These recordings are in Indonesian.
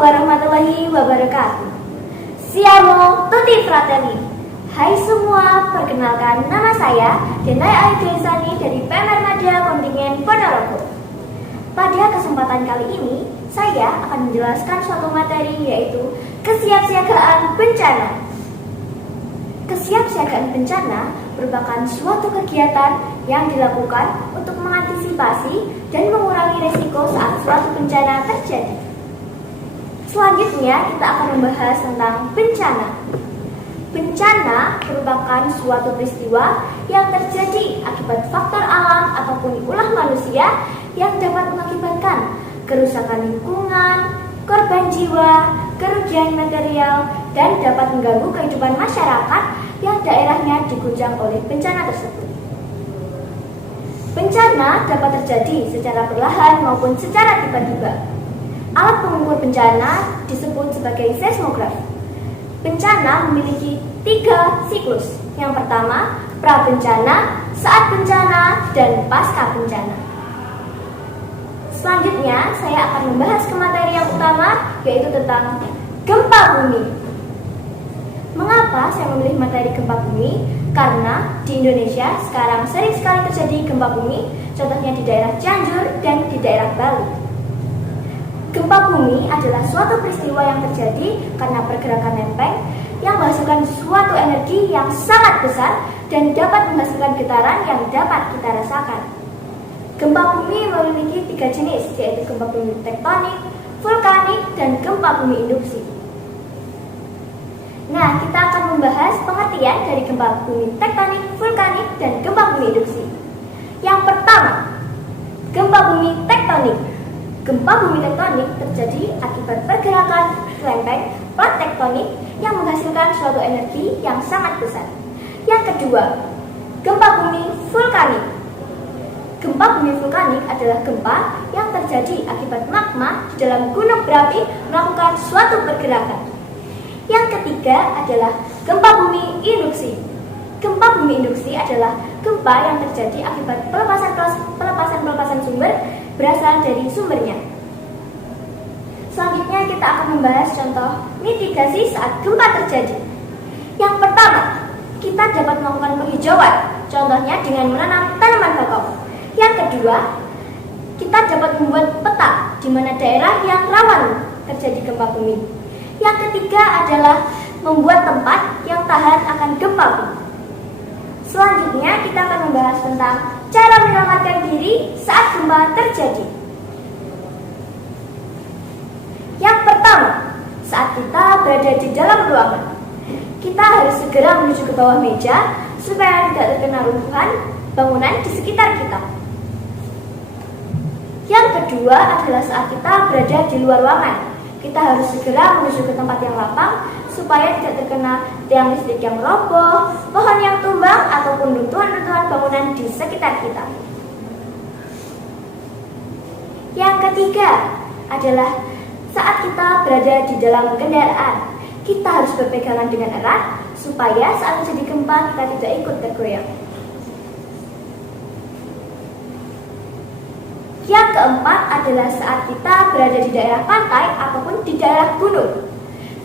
warahmatullahi wabarakatuh. Siamo tutti fratelli. Hai semua, perkenalkan nama saya Denai Aidresani dari Pemermada Kontingen Ponorogo. Pada kesempatan kali ini, saya akan menjelaskan suatu materi yaitu kesiapsiagaan bencana. Kesiapsiagaan bencana merupakan suatu kegiatan yang dilakukan untuk mengantisipasi dan mengurangi risiko saat suatu bencana terjadi. Selanjutnya, kita akan membahas tentang bencana. Bencana merupakan suatu peristiwa yang terjadi akibat faktor alam ataupun ulah manusia yang dapat mengakibatkan kerusakan lingkungan, korban jiwa, kerugian material, dan dapat mengganggu kehidupan masyarakat yang daerahnya diguncang oleh bencana tersebut. Bencana dapat terjadi secara perlahan maupun secara tiba-tiba. Alat pengukur bencana disebut sebagai seismograf. Bencana memiliki 3 siklus. Yang pertama, pra-bencana, saat bencana, dan pasca bencana. Selanjutnya, saya akan membahas ke materi yang utama, yaitu tentang gempa bumi. Mengapa saya memilih materi gempa bumi? Karena di Indonesia sekarang sering sekali terjadi gempa bumi, contohnya di daerah Cianjur dan di daerah Bali. Gempa bumi adalah suatu peristiwa yang terjadi karena pergerakan lempeng yang menghasilkan suatu energi yang sangat besar dan dapat menghasilkan getaran yang dapat kita rasakan. Gempa bumi memiliki 3 jenis, yaitu gempa bumi tektonik, vulkanik, dan gempa bumi induksi. Nah, kita akan membahas pengertian dari gempa bumi tektonik, vulkanik, dan gempa bumi induksi. Yang pertama, gempa bumi tektonik. Gempa bumi tektonik terjadi akibat pergerakan lempeng plat tektonik yang menghasilkan suatu energi yang sangat besar. Yang kedua, gempa bumi vulkanik. Gempa bumi vulkanik adalah gempa yang terjadi akibat magma di dalam gunung berapi melakukan suatu pergerakan. Yang ketiga adalah gempa bumi induksi. Gempa bumi induksi adalah gempa yang terjadi akibat pelepasan sumber berasal dari sumbernya. Selanjutnya kita akan membahas contoh mitigasi saat gempa terjadi. Yang pertama, kita dapat melakukan penghijauan, contohnya dengan menanam tanaman bakau. Yang kedua, kita dapat membuat peta di mana daerah yang rawan terjadi gempa bumi. Yang ketiga adalah membuat tempat yang tahan akan gempa bumi. Selanjutnya kita akan membahas tentang cara menyelamatkan diri saat gempa terjadi. Yang pertama, saat kita berada di dalam ruangan, kita harus segera menuju ke bawah meja supaya tidak terkena runtuhan bangunan di sekitar kita. Yang kedua adalah saat kita berada di luar ruangan, kita harus segera menuju ke tempat yang lapang supaya tidak terkena tiang listrik yang roboh, pohon yang tumbang, ataupun runtuhan-runtuhan bangunan di sekitar kita. Yang ketiga adalah saat kita berada di dalam kendaraan, kita harus berpegangan dengan erat supaya saat terjadi gempa kita tidak ikut tergoyang. Yang keempat adalah saat kita berada di daerah pantai ataupun di daerah gunung.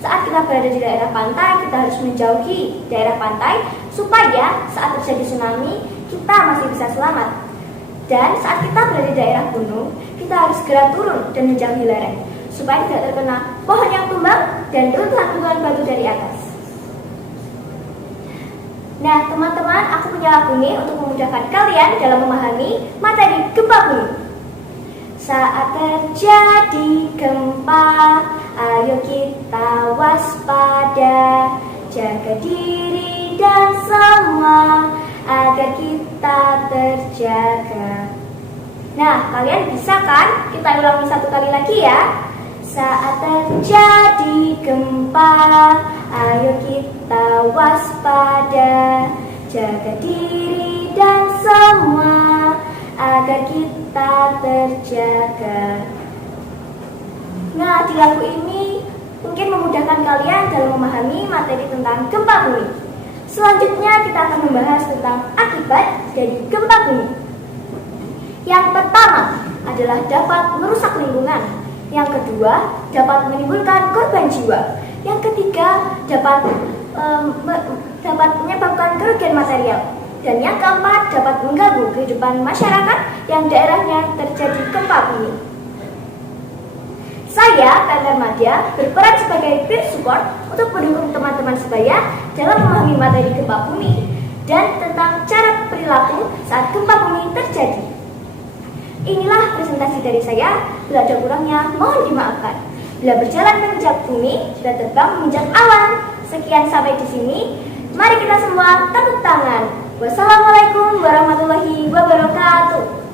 Saat kita berada di daerah pantai, kita harus menjauhi daerah pantai supaya saat terjadi tsunami, kita masih bisa selamat. Dan saat kita berada di daerah gunung, kita harus segera turun dan menjauhi lereng supaya tidak terkena pohon yang tumbang dan runtuhan-runtuhan batu dari atas. Nah, teman-teman, aku punya lagu ini untuk memudahkan kalian dalam memahami materi gempa bumi. Saat terjadi gempa, ayo kita waspada, jaga diri dan semua agar kita terjaga. Nah, kalian bisa kan? Kita ulangi 1 kali lagi ya. Saat terjadi gempa, ayo kita waspada, jaga diri dan semua agar kita terjaga. Nah, di lagu ini mungkin memudahkan kalian dalam memahami materi tentang gempa bumi. Selanjutnya kita akan membahas tentang akibat dari gempa bumi. Yang pertama adalah dapat merusak lingkungan. Yang kedua, dapat menimbulkan korban jiwa. Yang ketiga, dapat menyebabkan kerugian material. Dan yang keempat, dapat mengganggu kehidupan masyarakat yang daerahnya terjadi gempa bumi. Saya, Pemper Madya, berperan sebagai peer support untuk mendukung teman-teman sebaya dalam memahami materi gempa bumi dan tentang cara perilaku saat gempa bumi terjadi. Inilah presentasi dari saya. Bila ada kurangnya, mohon dimaafkan. Bila berjalan menginjak bumi, bila terbang menginjak awan. Sekian sampai di sini. Mari kita semua tepuk tangan. Wassalamualaikum warahmatullahi wabarakatuh.